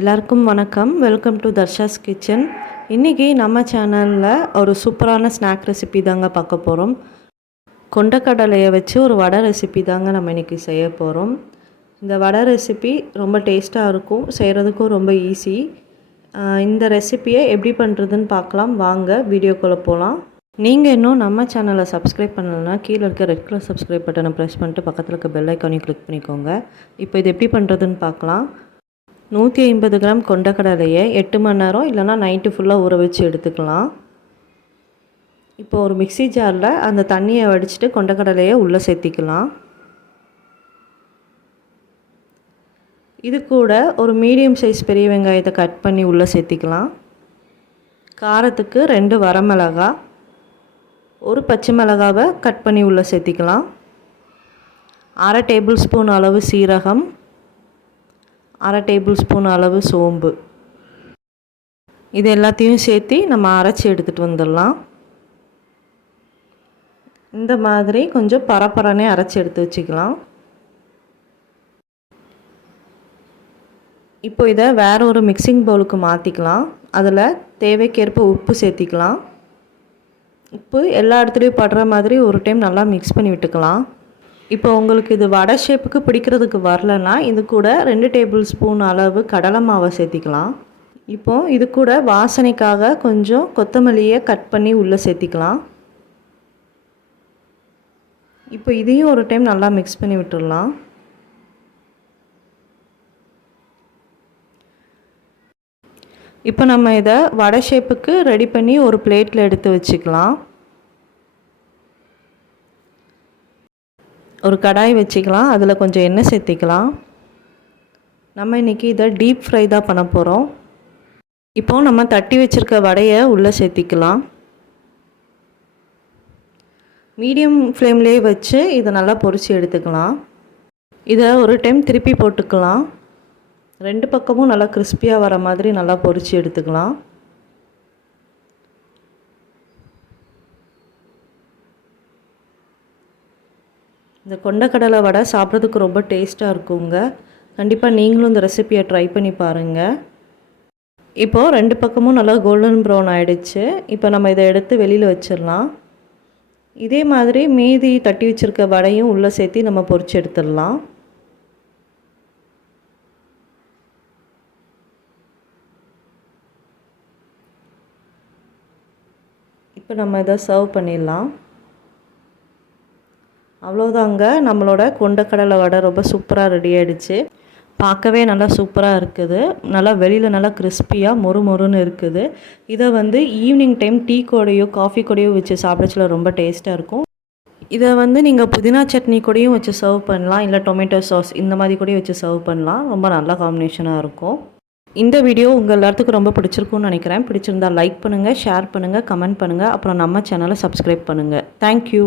எல்லாருக்கும் வணக்கம். Welcome to Dharsha's kitchen. இன்றைக்கி நம்ம சேனலில் ஒரு சூப்பரான ஸ்நாக் ரெசிபி தாங்க பார்க்க போகிறோம். கொண்டக்கடலையை வச்சு ஒரு வடை ரெசிபி தாங்க நம்ம இன்றைக்கி செய்ய போகிறோம். இந்த வடை ரெசிபி ரொம்ப டேஸ்ட்டாக இருக்கும், செய்கிறதுக்கும் ரொம்ப ஈஸி. இந்த ரெசிப்பியை எப்படி பண்ணுறதுன்னு பார்க்கலாம் வாங்க, வீடியோக்குள்ளே போகலாம். நீங்கள் இன்னும் நம்ம சேனலை சப்ஸ்கிரைப் பண்ணலைன்னா கீழே இருக்க ரெட் கலர் சப்ஸ்கிரைப் பட்டனை ப்ரெஸ் பண்ணிட்டு பக்கத்தில் இருக்க பெல் ஐக்கானையும் கிளிக் பண்ணிக்கோங்க. இப்போ இது எப்படி பண்ணுறதுன்னு பார்க்கலாம். 150 கிராம் கொண்டக்கடலையை 8 மணி நேரம் இல்லைனா நைட்டு ஃபுல்லாக ஊற வச்சு எடுத்துக்கலாம். இப்போ ஒரு மிக்ஸி ஜாரில் அந்த தண்ணியை வடிச்சிட்டு கொண்டக்கடலையை உள்ளே சேர்த்திக்கலாம். இது கூட ஒரு மீடியம் சைஸ் பெரிய வெங்காயத்தை கட் பண்ணி உள்ளே சேர்த்திக்கலாம். காரத்துக்கு 2 வரமிளகாய், ஒரு பச்சை மிளகாவை கட் பண்ணி உள்ளே சேர்த்திக்கலாம். 1/2 டேபிள் ஸ்பூன் அளவு சீரகம், 1/2 டேபிள் ஸ்பூன் அளவு சோம்பு, இது எல்லாத்தையும் சேர்த்து நம்ம அரைச்சி எடுத்துகிட்டு வந்துடலாம். இந்த மாதிரி கொஞ்சம் பரப்பரனே அரைச்சி எடுத்து வச்சுக்கலாம். இப்போ இதை வேற ஒரு மிக்சிங் பவுலுக்கு மாற்றிக்கலாம். அதில் தேவைக்கேற்ப உப்பு சேர்த்திக்கலாம். உப்பு எல்லா இடத்துலையும் படுற மாதிரி ஒரு டைம் நல்லா மிக்ஸ் பண்ணி விட்டுக்கலாம். இப்போ உங்களுக்கு இது வடை ஷேப்புக்கு பிடிக்கிறதுக்கு வரலன்னா இது கூட 2 டேபிள் ஸ்பூன் அளவு கடலை மாவை சேர்த்திக்கலாம். இப்போது இது கூட வாசனைக்காக கொஞ்சம் கொத்தமல்லியை கட் பண்ணி உள்ளே சேர்த்திக்கலாம். இப்போ இதையும் ஒரு டைம் நல்லா மிக்ஸ் பண்ணி விட்டுடலாம். இப்போ நம்ம இதை வடை ஷேப்புக்கு ரெடி பண்ணி ஒரு பிளேட்டில் எடுத்து வச்சுக்கலாம். ஒரு கடாய் வச்சுக்கலாம். அதில் கொஞ்சம் எண்ணெய் சேர்த்திக்கலாம். நம்ம இன்றைக்கி இதை டீப் ஃப்ரை தான் பண்ண போகிறோம். இப்போது நம்ம தட்டி வச்சுருக்க வடையை உள்ளே சேர்த்திக்கலாம். மீடியம் ஃப்ளேம்லேயே வச்சு இதை நல்லா பொரித்து எடுத்துக்கலாம். இதை ஒரு டைம் திருப்பி போட்டுக்கலாம். 2 பக்கமும் நல்லா கிறிஸ்பியாக வர மாதிரி நல்லா பொரித்து எடுத்துக்கலாம். இந்த கொண்டக்கடலை வடை சாப்பிட்றதுக்கு ரொம்ப டேஸ்ட்டாக இருக்குங்க. கண்டிப்பாக நீங்களும் இந்த ரெசிப்பியை ட்ரை பண்ணி பாருங்கள். இப்போது 2 பக்கமும் நல்லா கோல்டன் ப்ரௌன் ஆகிடுச்சு. இப்போ நம்ம இதை எடுத்து வெளியில் வச்சிடலாம். இதே மாதிரி மீதி தட்டி வச்சுருக்க வடையும் உள்ளே சேர்த்து நம்ம பொரித்து எடுத்துடலாம். இப்போ நம்ம இதை சர்வ் பண்ணிடலாம். அவ்வளோதாங்க, நம்மளோட கொண்டக்கடலை வடை ரொம்ப சூப்பராக ரெடி ஆகிடுச்சு. பார்க்கவே நல்லா சூப்பராக இருக்குது. நல்லா வெளியில் நல்லா கிறிஸ்பியாக மொறுன்னு இருக்குது. இதை ஈவினிங் டைம் டீ கூடையோ காஃபி கூடையோ வச்சு சாப்பிடச்சில ரொம்ப டேஸ்ட்டாக இருக்கும். இதை நீங்கள் புதினா சட்னி கூடயும் வச்சு சர்வ் பண்ணலாம், இல்லை டொமேட்டோ சாஸ் இந்த மாதிரி கூடயும் வச்சு சர்வ் பண்ணலாம். ரொம்ப நல்ல காம்பினேஷனாக இருக்கும். இந்த வீடியோ உங்கள் எல்லாத்துக்கும் ரொம்ப பிடிச்சிருக்கும்னு நினைக்கிறேன். பிடிச்சிருந்தால் லைக் பண்ணுங்கள், ஷேர் பண்ணுங்கள், கமெண்ட் பண்ணுங்கள். அப்புறம் நம்ம சேனலை சப்ஸ்கிரைப் பண்ணுங்கள். தேங்க்யூ.